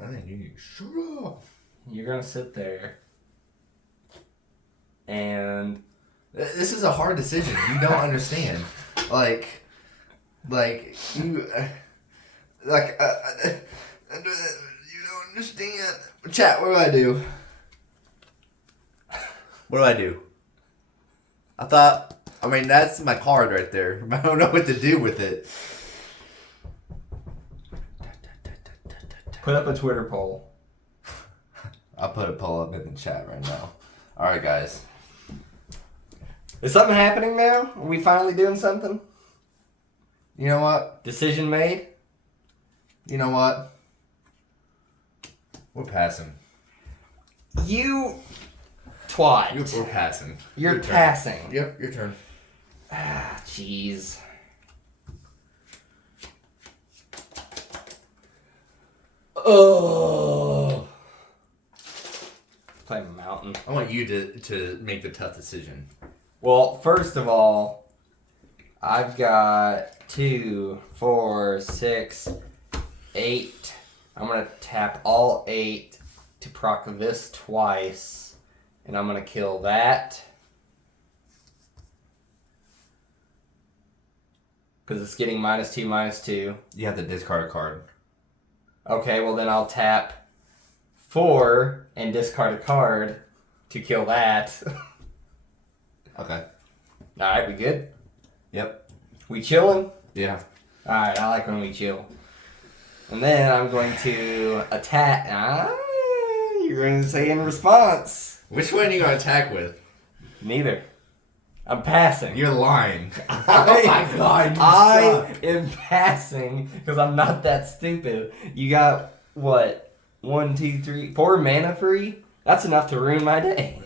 I think you need to shut up. You're going to sit there and... This is a hard decision. You don't understand. Like you, you don't understand. Chat, what do I do? What do I do? I mean, that's my card right there. I don't know what to do with it. Put up a Twitter poll. I'll put a poll up in the chat right now. Alright, guys. Is something happening now? Are we finally doing something? You know what? Decision made? You know what? We're passing. You twat. We're passing. You're Your turn. passing. Yep, your turn. Ah, jeez. Oh. play my mountain. I want you to make the tough decision. Well, first of all, I've got 2, 4, 6, 8. I'm going to tap all 8 to proc this twice. And I'm going to kill that. Because it's getting -2, -2. You have to discard a card. Okay, well then I'll tap 4 and discard a card to kill that. Okay. Alright, we good? Yep. We chilling? Yeah. Alright, I like when we chill. And then I'm going to attack. You're going to say in response. Which one are you going to attack with? Neither. I'm passing. You're lying. Oh my God, you I suck. am passing because I'm not that stupid. You got what? 1, 2, 3, 4 mana free? That's enough to ruin my day.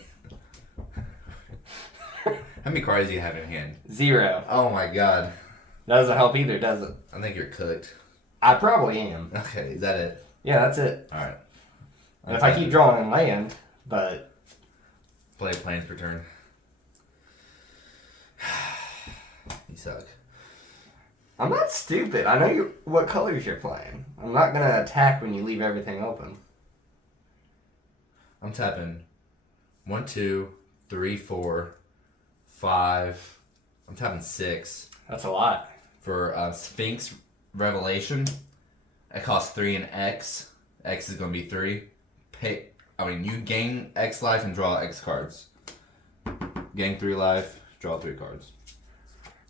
How many cards do you have in hand? 0. Oh my God. Doesn't help either, does it? I think you're cooked. I probably am. Okay, is that it? Yeah, that's it. Alright. And if I keep drawing in land, but Play Plains per turn. You suck. I'm not stupid. I know what colors you're playing. I'm not gonna attack when you leave everything open. I'm tapping 1, 2, 3, 4, 5. I'm tapping 6 That's a lot. for Sphinx Revelation. It costs 3 and X. X is gonna be 3. You gain X life and draw X cards. Gain 3 life, draw 3 cards.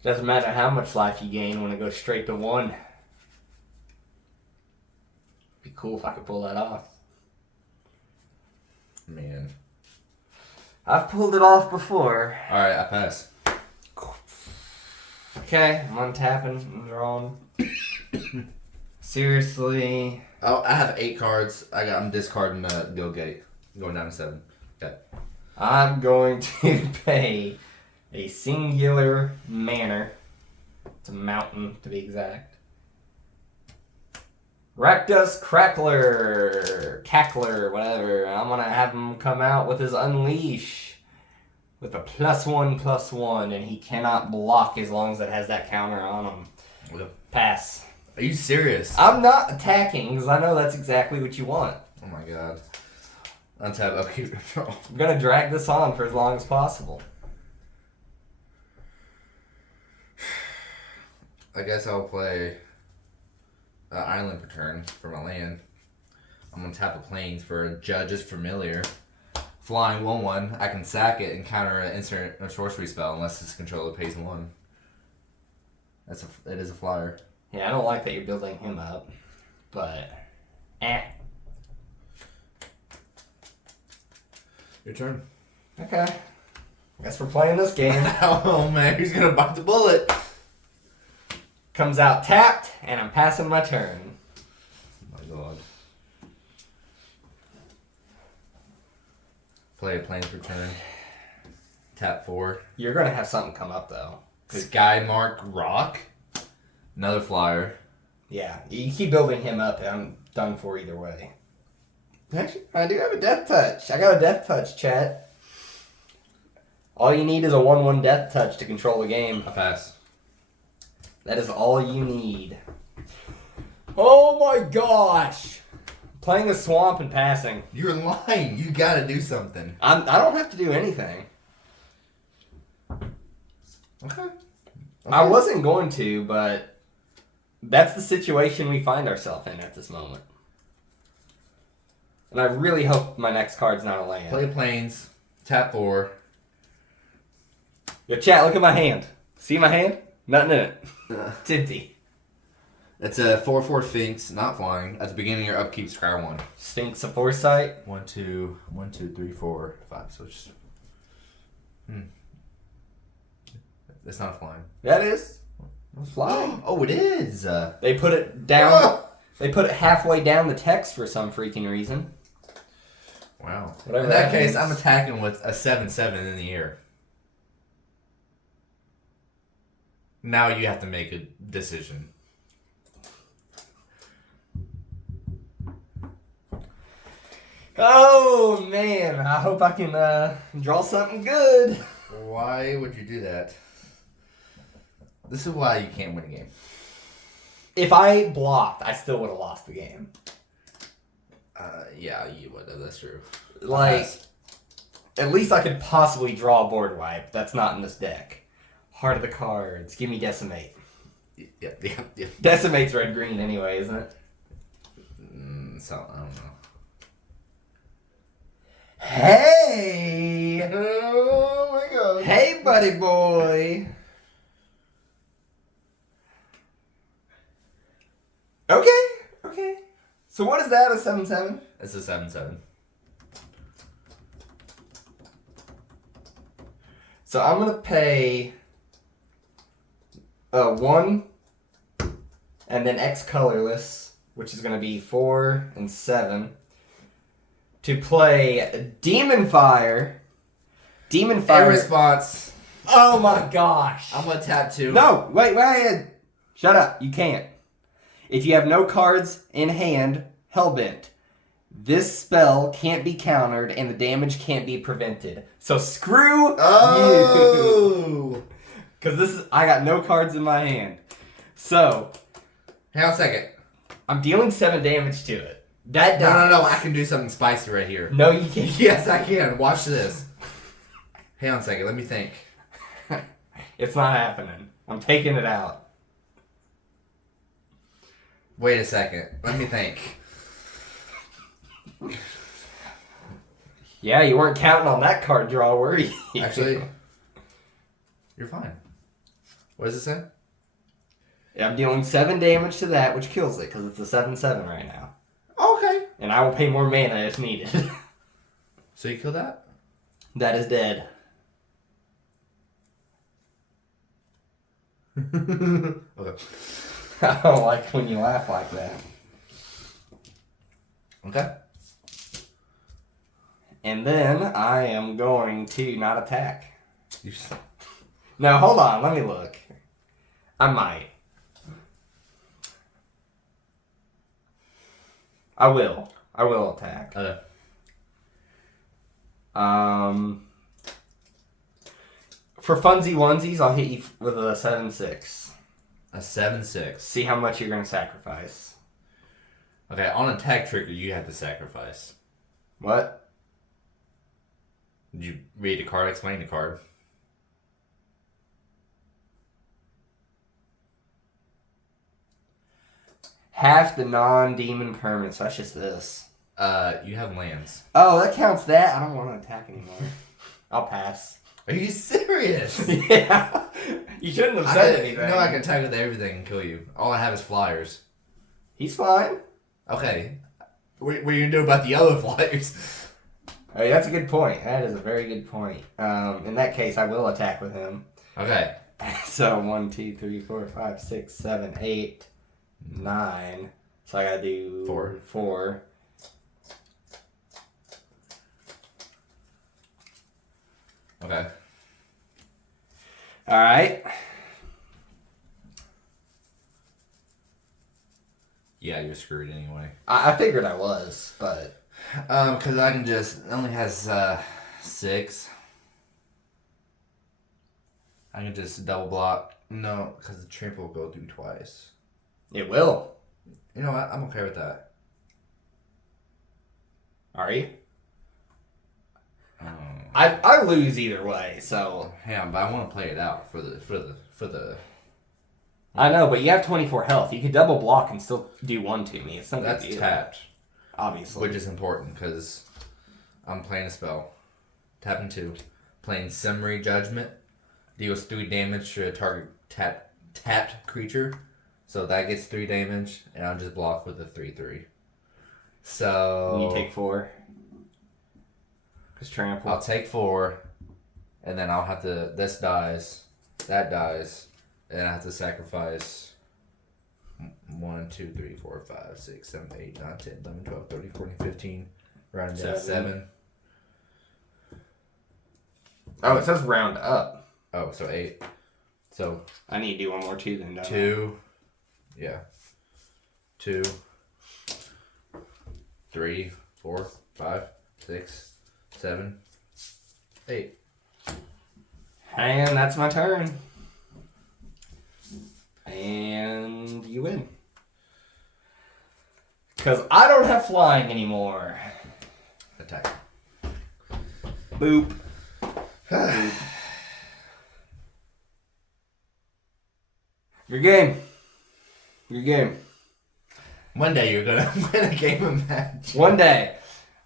Doesn't matter how much life you gain when it goes straight to 1. Be cool if I could pull that off. Man. I've pulled it off before. Alright, I pass. Okay, I'm untapping and drawing. Seriously. Oh, I have 8 cards. I'm discarding the Guild Gate. I'm going down to 7. Okay. I'm going to pay a singular manor. It's a mountain, to be exact. Rakdos Cackler, whatever. I'm going to have him come out with his Unleash with a +1/+1, and he cannot block as long as it has that counter on him. Okay. Pass. Are you serious? I'm not attacking because I know that's exactly what you want. Oh my God. Untap, upkeep, control. I'm going to drag this on for as long as possible. I guess I'll play Island per turn for my land. I'm going to tap a Plains for a Judge's Familiar. Flying 1/1, I can sack it and counter an instant or sorcery spell unless its controller pays 1. It is a flyer. Yeah, I don't like that you're building him up, but Your turn. Okay. Guess we're playing this game. Oh man, who's gonna bite the bullet? Comes out tapped, and I'm passing my turn. Oh my God. Play a Plains per turn. Tap 4. You're gonna have something come up though. Skymark Rock. Another flyer. Yeah, you keep building him up, and I'm done for either way. Actually, I do have a death touch. I got a death touch, chat. All you need is a 1/1 death touch to control the game. I pass. That is all you need. Oh my gosh! Playing the swamp and passing. You're lying. You gotta do something. I don't have to do anything. Okay. I wasn't going to, but that's the situation we find ourselves in at this moment. And I really hope my next card's not a land. Play Plains. Tap 4. Yo, chat, look at my hand. See my hand? Nothing in it. It's empty. It's a 4/4 Sphinx, not flying. At the beginning of your upkeep, scry 1. Sphinx of Foresight. 1, 2, 1, 2, 3, 4, 5. So it's It's not flying. That is. It's flying. Oh, it is. They put it down. They put it halfway down the text for some freaking reason. Wow. Whatever In that that case, means. I'm attacking with a 7/7 in the air. Now you have to make a decision. Oh Oh man, I hope I can draw something good. Why would you do that? This is why you can't win a game. If I blocked, I still would have lost the game. Yeah, you would have. That's true. Like, at least I could possibly draw a board wipe. That's not in this deck. Heart of the cards. Give me Decimate. Yep. Decimate's red-green anyway, isn't it? So, I don't know. Hey! Oh my god. Hey, buddy boy! Okay. So what is that, a 7/7? It's a 7/7. So I'm gonna pay 1 and then X colorless, which is gonna be 4 and 7, to play Demon Fire. Demon A Fire. response. Oh my gosh. I'm gonna tap 2. No, wait. Shut up. You can't. If you have no cards in hand, Hellbent. This spell can't be countered and the damage can't be prevented. So screw you. Oh! Because I got no cards in my hand. So, Hang on a second. I'm dealing 7 damage to it. That dies. No. I can do something spicy right here. No, you can't. Yes, I can. Watch this. Hang on a second. Let me think. It's not happening. I'm taking it out. Wait a second. Let me think. Yeah, you weren't counting on that card draw, were you? Actually, you're fine. What does it say? Yeah, I'm dealing 7 damage to that, which kills it, because it's a 7/7 right now. Okay. And I will pay more mana if needed. So you kill that? That is dead. Okay. I don't like when you laugh like that. Okay. And then I am going to not attack. You just- No, hold on. Let me look. I might. I will attack. Okay. For funsy onesies, I'll hit you with a 7/6. A 7/6. See how much you're gonna sacrifice. Okay, on attack trigger, you have to sacrifice. What? Did you read the card? Explain the card. Half the non-demon permanents. That's just this. You have lands. Oh, that counts that. I don't want to attack anymore. I'll pass. Are you serious? Yeah. You shouldn't have said anything. No, I can attack with everything and kill you. All I have is flyers. He's fine. Okay. What are you gonna do about the other flyers? Oh, that's a good point. That is a very good point. In that case, I will attack with him. Okay. So 1, 2, 3, 4, 5, 6, 7, 8, 9. So I gotta do 4. Okay. All right. Yeah, you're screwed anyway. I figured I was, but Because I can just it only has 6. I can just double block. No, because the trample will go through twice. it will. You know what? I'm okay with that. Are you? Um, I lose either way, so Yeah, but I want to play it out for the. I know. But you have 24 health. You could double block and still do 1 to me. It's not That's big deal, tapped, obviously. which is important because I'm playing a spell. Tapping 2, playing Summary Judgment, deals 3 damage to a target tapped creature, so that gets 3 damage, and I'll just block with a 3/3. So And you take 4. Because trample. I'll take 4, and then I'll have to. This dies, that dies, and I have to sacrifice 1, 2, 3, 4, 5, 6, 7, 8, 9, 10, 11, 12, 13, 14, 15. Round down 7. Oh, it says round up. Oh, so 8. So I need to do 1 more too then. Don't I? 2. Yeah. 2, 3, 4, 5, 6, 7, 8. And that's my turn. And you win. Because I don't have flying anymore. Attack. Boop. Boop. Your game. Your game. One day you're gonna win a game of Magic. One day.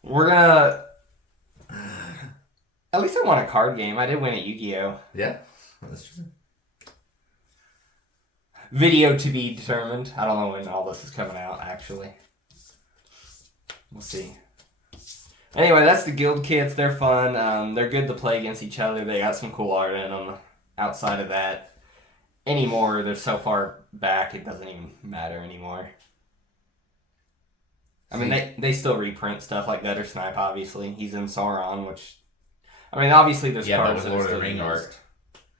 We're gonna... At least I won a card game. I did win at Yu-Gi-Oh! Yeah, that's true. Video to be determined. I don't know when all this is coming out, actually. We'll see. Anyway, that's the guild kits. They're fun. They're good to play against each other. They got some cool art in them. Outside of that, anymore, they're so far back, it doesn't even matter anymore. I mean, they still reprint stuff like Gutter Snipe, obviously. He's in Sauron, which... I mean, obviously there's cards but that Lord are of the still Ring used. art.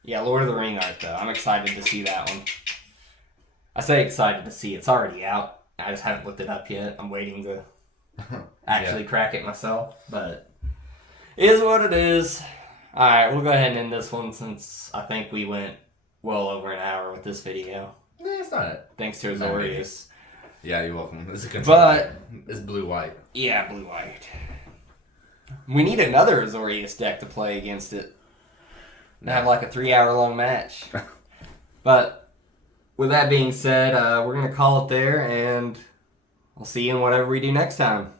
Yeah, Lord of the Ring art, though. I'm excited to see that one. I say excited to see. It's already out. I just haven't looked it up yet. I'm waiting to actually crack it myself. But it is what it is. Alright, we'll go ahead and end this one since I think we went well over an hour with this video. Yeah, it's not it. Thanks to Not really. Azorius. Yeah, you're welcome. It's a control. But... It's blue-white. Yeah, blue-white. We need another Azorius deck to play against it. And have like a 3-hour-long match. But with that being said, we're going to call it there, and I'll see you in whatever we do next time.